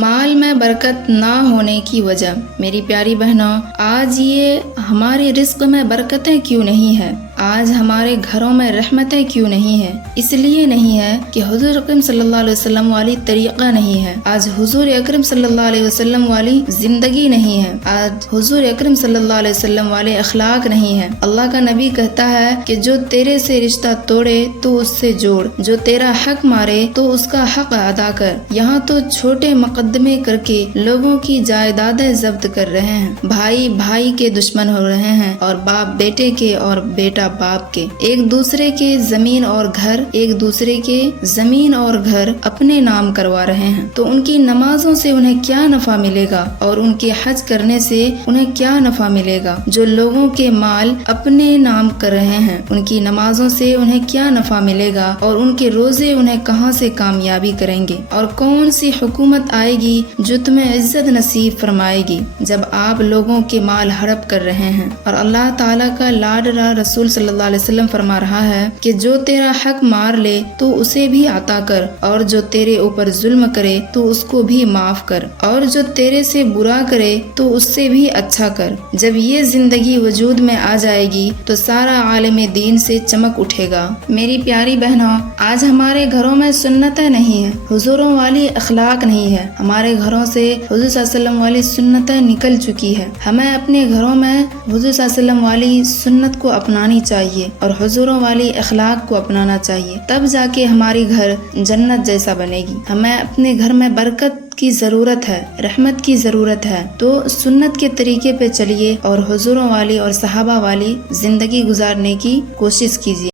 مال میں برکت نہ ہونے کی وجہ۔ میری پیاری بہنوں، آج یہ ہمارے رزق میں برکتیں کیوں نہیں ہے؟ آج ہمارے گھروں میں رحمتیں کیوں نہیں ہیں؟ اس لیے نہیں ہے کہ حضور اکرم صلی اللہ علیہ وسلم والی طریقہ نہیں ہے، آج حضور اکرم صلی اللہ علیہ وسلم والی زندگی نہیں ہے، آج حضور اکرم صلی اللہ علیہ وسلم والے اخلاق نہیں ہے۔ اللہ کا نبی کہتا ہے کہ جو تیرے سے رشتہ توڑے تو اس سے جوڑ، جو تیرا حق مارے تو اس کا حق ادا کر۔ یہاں تو چھوٹے مقدمے کر کے لوگوں کی جائیدادیں ضبط کر رہے ہیں، بھائی بھائی کے دشمن ہو رہے ہیں اور باپ بیٹے کے اور بیٹا باپ کے، ایک دوسرے کے زمین اور گھر اپنے نام کروا رہے ہیں۔ تو ان کی نمازوں سے انہیں کیا نفع ملے گا اور ان کے حج کرنے سے انہیں کیا نفع ملے گا؟ جو لوگوں کے مال اپنے نام کر رہے ہیں، ان کی نمازوں سے انہیں کیا نفع ملے گا اور ان کے روزے انہیں کہاں سے کامیابی کریں گے؟ اور کون سی حکومت آئے گی جو تمہیں عزت نصیب فرمائے گی جب آپ لوگوں کے مال ہڑپ کر رہے ہیں؟ اور اللہ تعالیٰ کا لاڈلا رسول صلی اللہ علیہ وسلم فرما رہا ہے کہ جو تیرا حق مار لے تو اسے بھی عطا کر، اور جو تیرے اوپر ظلم کرے تو اس کو بھی معاف کر، اور جو تیرے سے برا کرے تو اس سے بھی اچھا کر۔ جب یہ زندگی وجود میں آ جائے گی تو سارا عالم دین سے چمک اٹھے گا۔ میری پیاری بہنوں، آج ہمارے گھروں میں سنتیں نہیں ہیں، حضوروں والی اخلاق نہیں ہے، ہمارے گھروں سے حضور صلی اللہ علیہ وسلم والی سنتیں نکل چکی ہے۔ ہمیں اپنے گھروں میں حضور صلی اللہ علیہ وسلم والی سنت کو اپنانی چاہیے اور حضوروں والی اخلاق کو اپنانا چاہیے، تب جا کے ہماری گھر جنت جیسا بنے گی۔ ہمیں اپنے گھر میں برکت کی ضرورت ہے، رحمت کی ضرورت ہے، تو سنت کے طریقے پہ چلیے اور حضوروں والی اور صحابہ والی زندگی گزارنے کی کوشش کیجیے۔